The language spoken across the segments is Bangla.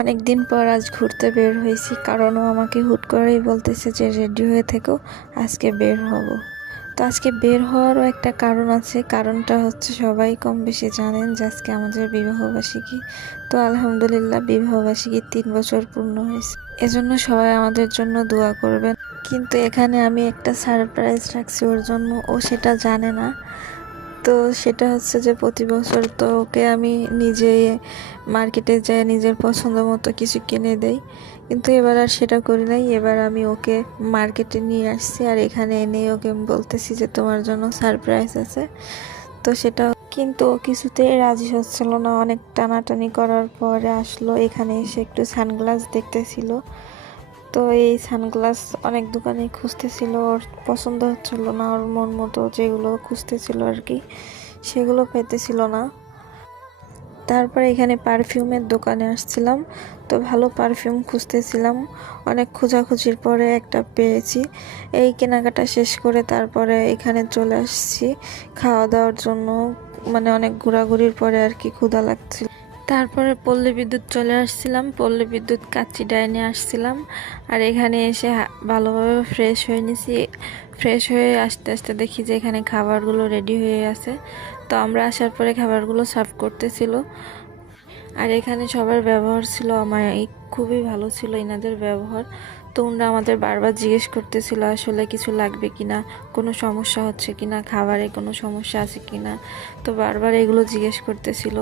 অনেক দিন পর আজ ঘুরতে বের হয়েছি, কারণ ও আমাকে হুট করেই বলতেছে যে রেডি হয়ে থেকো, আজকে বের হব। তো আজকে বের হওয়ারও একটা কারণ আছে। কারণটা হচ্ছে সবাই কম বেশি জানেন যে আজকে আমাদের বিবাহবার্ষিকী। তো আলহামদুলিল্লাহ বিবাহবার্ষিকী 3 বছর পূর্ণ হয়েছে, এজন্য সবাই আমাদের জন্য দোয়া করবেন। কিন্তু এখানে আমি একটা সারপ্রাইজ রাখছি ওর জন্য, ও সেটা জানে না। তো সেটা হচ্ছে যে প্রতি বছর তো ওকে আমি নিজে মার্কেটে যাই, নিজের পছন্দ মতো কিছু কিনে দেই, কিন্তু এবার আর সেটা করি নাই। এবার আমি ওকে মার্কেটে নিয়ে আসছি, আর এখানে এনে ওকে আমি বলতেছি যে তোমার জন্য সারপ্রাইজ আছে। তো সেটা কিন্তু ও কিছুতেই রাজি হচ্ছিল না। অনেক টানাটানি করার পরে আসলো এখানে, এসে একটু সানগ্লাস দেখতেছিল। তো এই সানগ্লাস অনেক দোকানে খুঁজতেছিল, ওর পছন্দ হচ্ছিল না, ওর মন মতো যেগুলো খুঁজতেছিল আর কি সেগুলো পেতেছিল না। তারপরে এখানে পারফিউমের দোকানে আসছিলাম, তো ভালো পারফিউম খুঁজতেছিলাম। অনেক খোঁজাখুঁজির পরে একটা পেয়েছি। এই কেনাকাটা শেষ করে তারপরে এখানে চলে আসছি খাওয়া দাওয়ার জন্য। মানে অনেক ঘোরাঘুরির পরে আর কি ক্ষুধা লাগছিল। তারপরে পল্লী বিদ্যুৎ চলে আসছিলাম, পল্লী বিদ্যুৎ কাচ্চি ডাইনে আসছিলাম। আর এখানে এসে ভালোভাবে ফ্রেশ হয়ে নিছি। ফ্রেশ হয়ে আস্তে আস্তে দেখি যে এখানে খাবারগুলো রেডি হয়ে আছে। তো আমরা আসার পরে খাবারগুলো সার্ভ করতেছিল। আর এখানে সবার ব্যবহার ছিল আমার খুবই ভালো ছিল, এনাদের ব্যবহার। তো ওনারা আমাদের বারবার জিজ্ঞেস করতেছিল আসলে কিছু লাগবে কিনা, কোনো সমস্যা হচ্ছে কিনা, খাবারে কোনো সমস্যা আছে কিনা। তো বারবার এগুলো জিজ্ঞেস করতেছিল।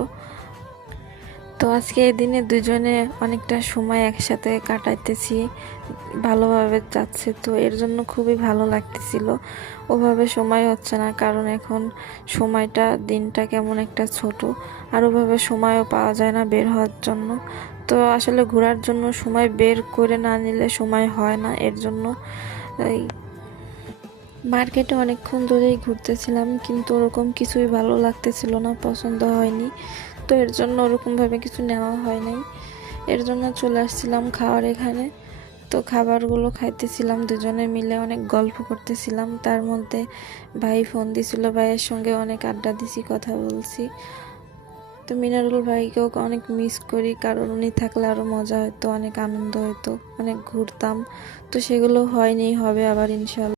তো আজকে এই দিনে দুজনে অনেকটা সময় একসাথে কাটাইতেছি, ভালোভাবে যাচ্ছে। তো এর জন্য খুবই ভালো লাগতেছিল। ওভাবে সময় হচ্ছে না, কারণ এখন সময়টা দিনটা কেমন একটা ছোট, আর ওভাবে সময়ও পাওয়া যায় না বের হওয়ার জন্য। তো আসলে ঘোরার জন্য সময় বের করে না নিলে সময় হয় না। এর জন্য এই মার্কেটে অনেকক্ষণ ধরেই ঘুরতেছিলাম, কিন্তু ওরকম কিছুই ভালো লাগতেছিল না, পছন্দ হয়নি। তো এর জন্য ওরকমভাবে কিছু নেওয়া হয় নাই। এর জন্য চলে আসছিলাম খাওয়ার এখানে। তো খাবারগুলো খাইতেছিলাম দুজনে মিলে, অনেক গল্প করতেছিলাম। তার মধ্যে ভাই ফোন দিছিল, ভাইয়ের সঙ্গে অনেক আড্ডা দিছি, কথা বলছি। তো মিনারুল ভাইকেও অনেক মিস করি, কারণ উনি থাকলে আরও মজা হতো, অনেক আনন্দ হতো, অনেক ঘুরতাম। তো সেগুলো হয়নি, হবে আবার ইনশাল্লাহ।